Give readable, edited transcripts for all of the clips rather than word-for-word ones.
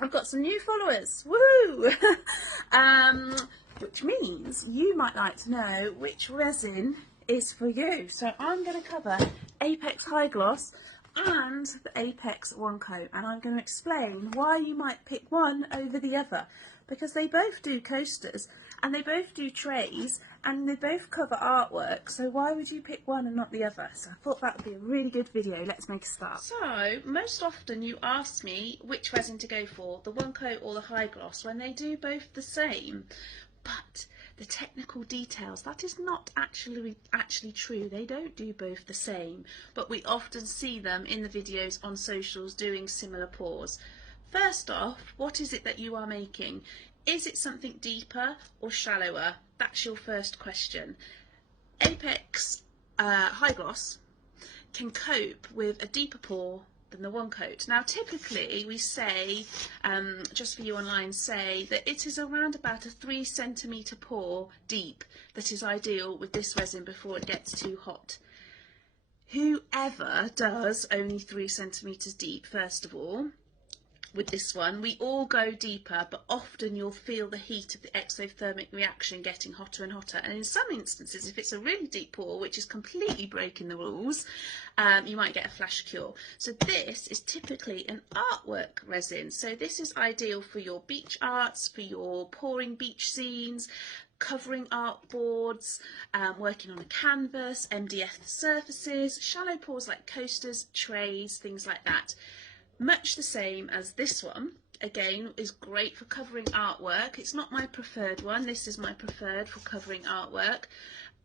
I've got some new followers, woo! Which means you might like to know which resin is for you. So I'm going to cover Apex High Gloss and the Apex One Coat, and I'm going to explain why you might pick one over the other, because they both do coasters and they both do trays and they both cover artwork, so why would you pick one and not the other? So I thought that would be a really good video. Let's make a start. So most often you ask me which resin to go for, the One Coat or the High Gloss, when they do both the same. But the technical details, that is not actually true. They don't do both the same, but we often see them in the videos on socials doing similar pours. First off, what is it that you are making? Is it something deeper or shallower? That's your first question. Apex High Gloss can cope with a deeper pour than the One Coat. Now typically we say, just for you online, say that it is around about a 3 centimetre pour deep that is ideal with this resin before it gets too hot. Whoever does only 3 centimetres deep, first of all? With this one, we all go deeper, but often you'll feel the heat of the exothermic reaction getting hotter and hotter, and in some instances, if it's a really deep pour, which is completely breaking the rules, you might get a flash cure. So this is typically an artwork resin, so this is ideal for your beach arts, for your pouring beach scenes, covering artboards, working on a canvas, MDF surfaces, shallow pours like coasters, trays, things like that. Much the same as this one, again, is great for covering artwork. It's not my preferred one, this is my preferred for covering artwork.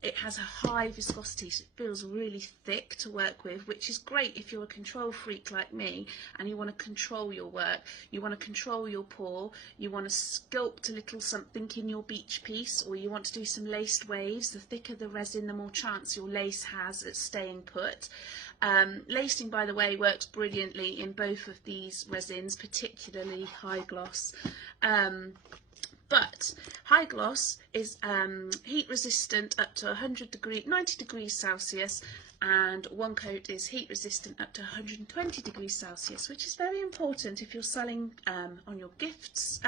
It has a high viscosity, so it feels really thick to work with, which is great if you're a control freak like me and you want to control your work, you want to control your pour, you want to sculpt a little something in your beach piece, or you want to do some laced waves. The thicker the resin, the more chance your lace has at staying put. Lacing, by the way, works brilliantly in both of these resins, particularly High Gloss. But High Gloss is heat resistant up to 90 degrees Celsius, and One Coat is heat resistant up to 120 degrees Celsius, which is very important if you're selling on your gifts,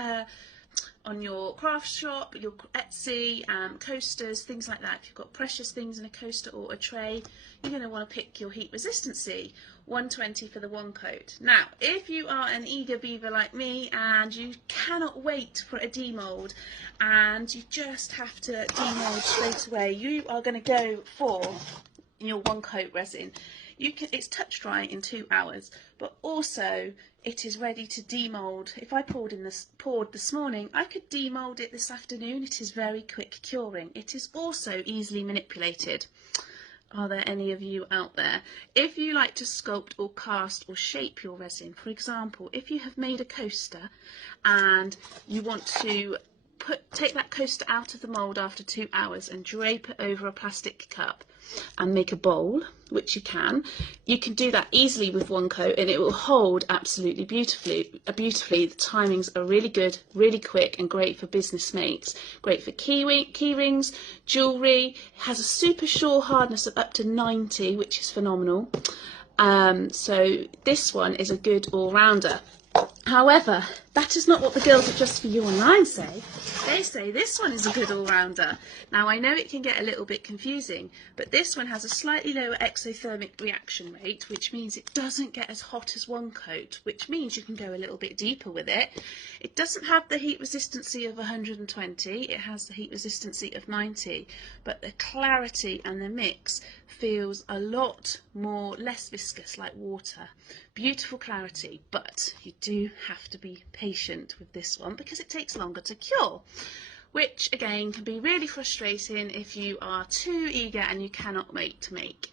on your craft shop, your Etsy, coasters, things like that. If you've got precious things in a coaster or a tray, you're going to want to pick your heat resistancy. 120 for the One Coat. Now, if you are an eager beaver like me and you cannot wait for a demold and you just have to demold straight away, you are going to go for your One Coat resin. It's touch dry in 2 hours, but also it is ready to demold. If I poured this morning, I could demold it this afternoon. It is very quick curing. It is also easily manipulated. Are there any of you out there? If you like to sculpt or cast or shape your resin, for example, if you have made a coaster and you want to take that coaster out of the mould after 2 hours and drape it over a plastic cup and make a bowl, which you can do that easily with One Coat, and it will hold absolutely beautifully. The timings are really good, really quick, and great for business mates. Great for key rings, jewellery. It has a super sure hardness of up to 90, which is phenomenal. So this one is a good all-rounder. However, that is not what the girls at Just For You Online say. They say this one is a good all-rounder. Now, I know it can get a little bit confusing, but this one has a slightly lower exothermic reaction rate, which means it doesn't get as hot as One Coat, which means you can go a little bit deeper with it. It doesn't have the heat resistancy of 120, it has the heat resistancy of 90, but the clarity and the mix feels a lot less viscous, like water. Beautiful clarity, but you do have to be patient with this one because it takes longer to cure, which again can be really frustrating if you are too eager and you cannot wait to make.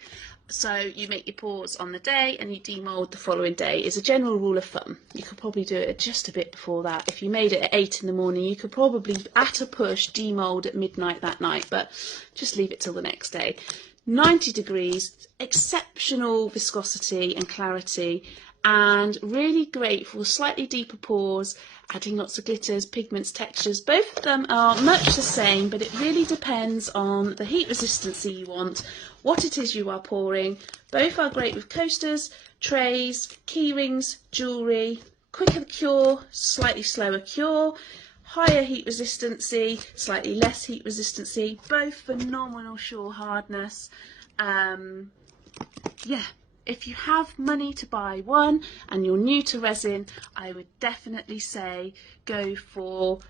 So you make your pours on the day and you demold the following day is a general rule of thumb. You could probably do it just a bit before that. If you made it at 8 in the morning, you could probably at a push demold at midnight that night, but just leave it till the next day. 90 degrees, exceptional viscosity and clarity, and really great for slightly deeper pours, adding lots of glitters, pigments, textures. Both of them are much the same, but it really depends on the heat resistancy you want, what it is you are pouring. Both are great with coasters, trays, key rings, jewellery, quicker cure, slightly slower cure, higher heat resistancy, slightly less heat resistancy, both phenomenal shore hardness. Yeah, if you have money to buy one and you're new to resin, I would definitely say go for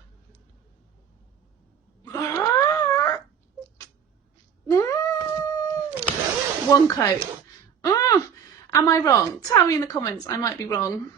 one coat. Am I wrong? Tell me in the comments, I might be wrong.